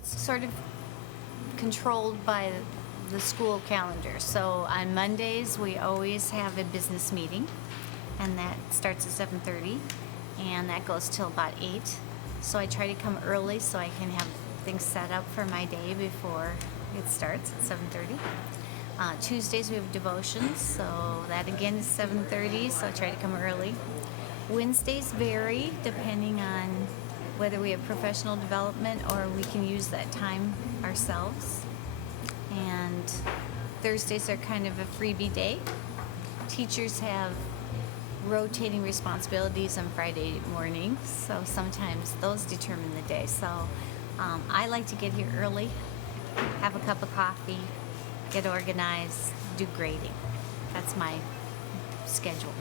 it's sort of controlled by the school calendar. So on Mondays, we always have a business meeting, and that starts at 7:30, and that goes till about 8. So I try to come early so I can have things set up for my day before it starts at 7:30. Tuesdays we have devotions, so that again is 7:30, so I try to come early. Wednesdays vary depending on whether we have professional development or we can use that time ourselves. And Thursdays are kind of a freebie day. Teachers have rotating responsibilities on Friday mornings, so sometimes those determine the day. So I like to get here early, have a cup of coffee, get organized, do grading. That's my schedule.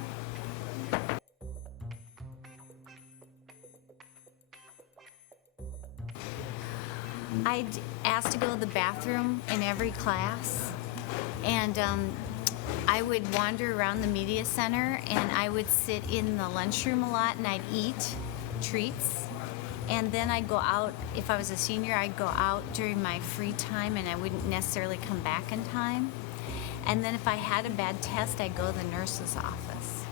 I'd asked to go to the bathroom in every class, and I would wander around the media center, and I would sit in the lunchroom a lot, and I'd eat treats. And then I'd go out, if I was a senior, I'd go out during my free time, and I wouldn't necessarily come back in time. And then if I had a bad test, I'd go to the nurse's office.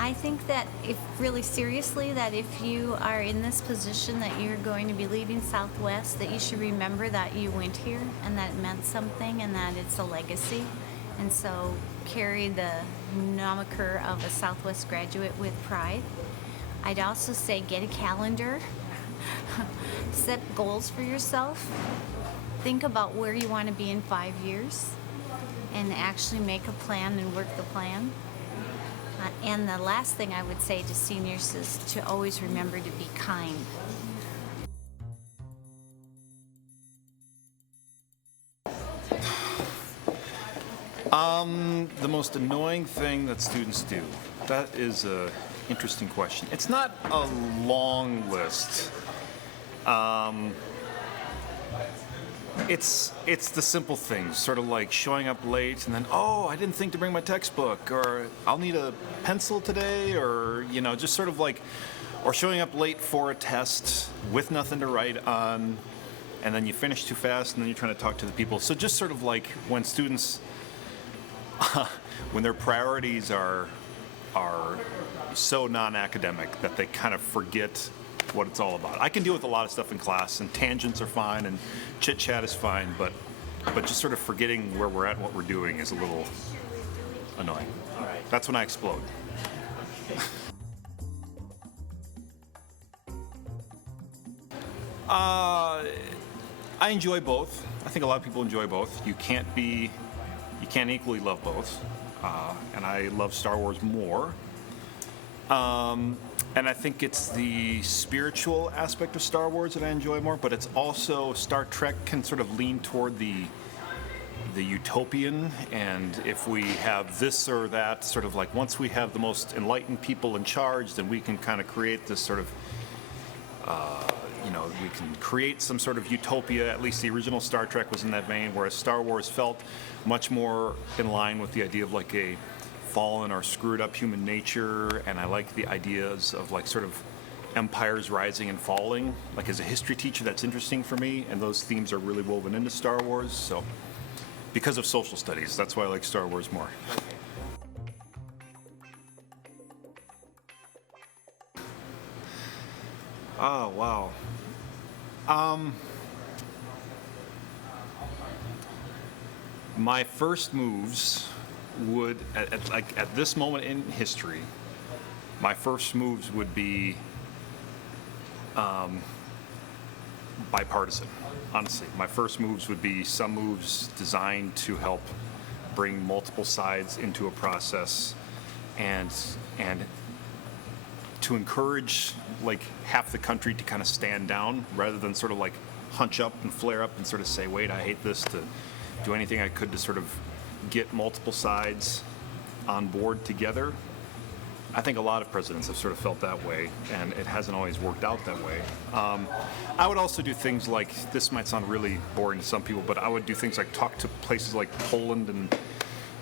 I think that if you are in this position that you're going to be leading Southwest, that you should remember that you went here and that it meant something and that it's a legacy. And so carry the moniker of a Southwest graduate with pride. I'd also say get a calendar, set goals for yourself, think about where you want to be in 5 years, and actually make a plan and work the plan. And the last thing I would say to seniors is to always remember to be kind. The most annoying thing that students do. That is an interesting question. It's not a long list. It's the simple things, sort of like showing up late and then, oh, I didn't think to bring my textbook, or I'll need a pencil today, or, just sort of like, or showing up late for a test with nothing to write on, and then you finish too fast and then you're trying to talk to the people. So just sort of like when students, when their priorities are so non-academic that they kind of forget what it's all about. I can deal with a lot of stuff in class, and tangents are fine, and chit-chat is fine, but just sort of forgetting where we're at and what we're doing is a little annoying. That's when I explode. I enjoy both. I think a lot of people enjoy both. You can't equally love both. And I love Star Wars more. And I think it's the spiritual aspect of Star Wars that I enjoy more, but it's also Star Trek can sort of lean toward the utopian, and if we have this or that, sort of like once we have the most enlightened people in charge, then we can kind of create this sort of, we can create some sort of utopia. At least the original Star Trek was in that vein, whereas Star Wars felt much more in line with the idea of like a fallen or screwed up human nature, and I like the ideas of like sort of empires rising and falling. Like as a history teacher, that's interesting for me, and those themes are really woven into Star Wars. So because of social studies, that's why I like Star Wars more. Oh, wow. My first moves would, at this moment in history, my first moves would be bipartisan. Honestly, my first moves would be some moves designed to help bring multiple sides into a process, and to encourage like half the country to kind of stand down rather than sort of like hunch up and flare up and sort of say, wait, I hate this, to do anything I could to sort of get multiple sides on board together. I think a lot of presidents have sort of felt that way, and it hasn't always worked out that way. I would also do things like, this might sound really boring to some people, but I would do things like talk to places like Poland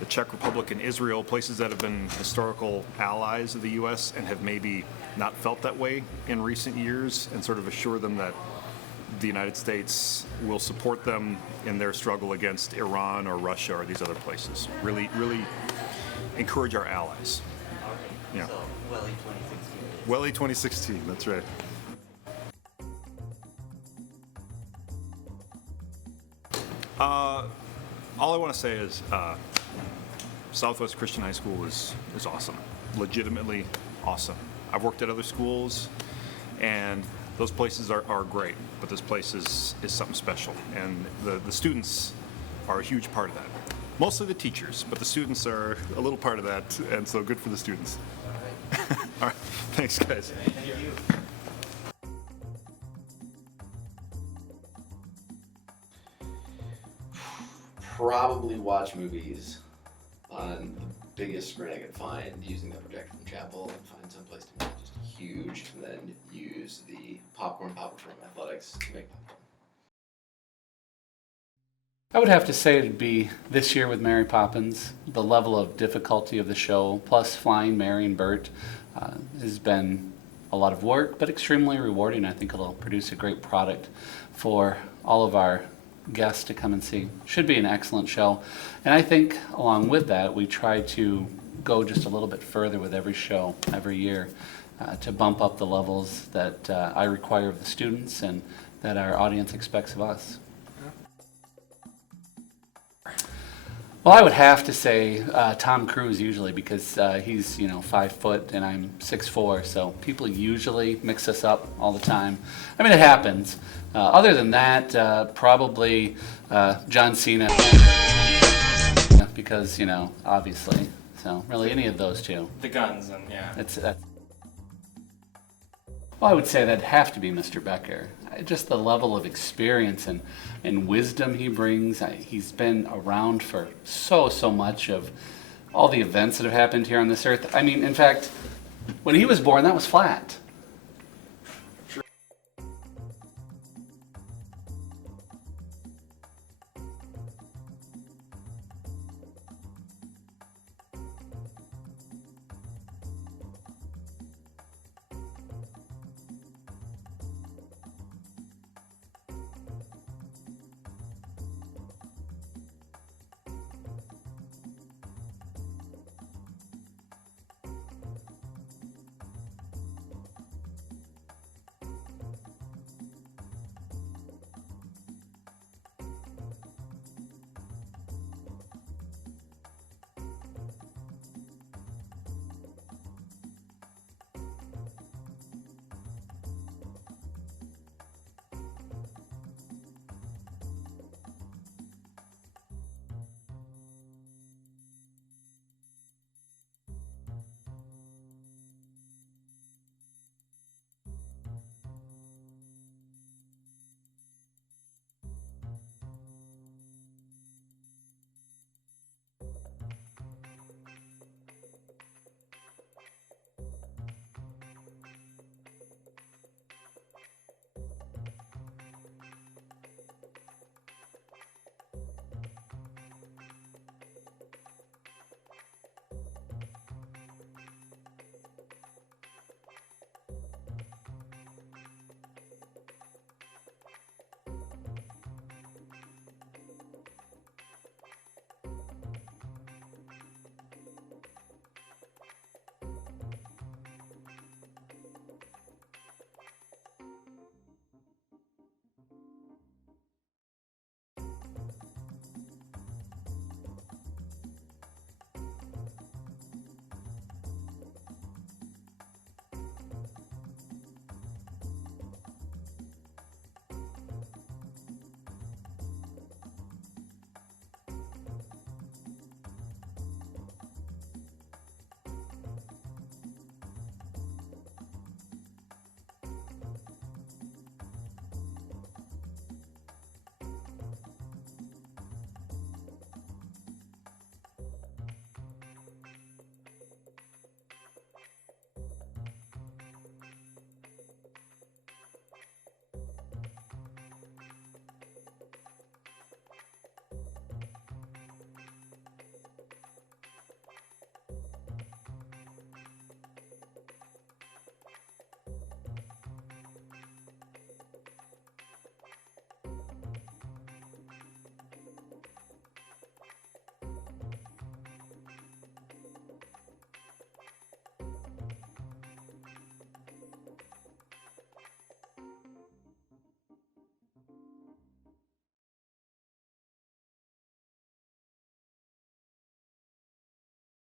the Czech Republic and Israel, places that have been historical allies of the U.S. and have maybe not felt that way in recent years, and sort of assure them that the United States will support them in their struggle against Iran or Russia or these other places. Really, really encourage our allies. Yeah. So, Welly 2016. Welly 2016, that's right. All I want to say is Southwest Christian High School is awesome, legitimately awesome. I've worked at other schools, and those places are great, but this place is something special, and the students are a huge part of that. Mostly the teachers, but the students are a little part of that, and so good for the students. All right, thanks guys. Thank you. Probably watch movies on the biggest screen I could find using the projector from Chapel and find someplace to make it just huge, and then use the popcorn popper from Athletics to make popcorn. I would have to say it'd be this year with Mary Poppins. The level of difficulty of the show, plus flying Mary and Bert, has been a lot of work, but extremely rewarding. I think it'll produce a great product for all of our guests to come and see. Should be an excellent show. And I think along with that, we try to go just a little bit further with every show, every year, to bump up the levels that I require of the students and that our audience expects of us. Well, I would have to say Tom Cruise usually, because he's 5 foot and I'm 6'4", so people usually mix us up all the time. I mean, it happens. Other than that, probably John Cena, because obviously. So really, any of those two. The guns and yeah. That's. Well, I would say that'd have to be Mr. Becker. Just the level of experience and wisdom he brings. He's been around for so much of all the events that have happened here on this earth. I mean, in fact, when he was born, that was flat.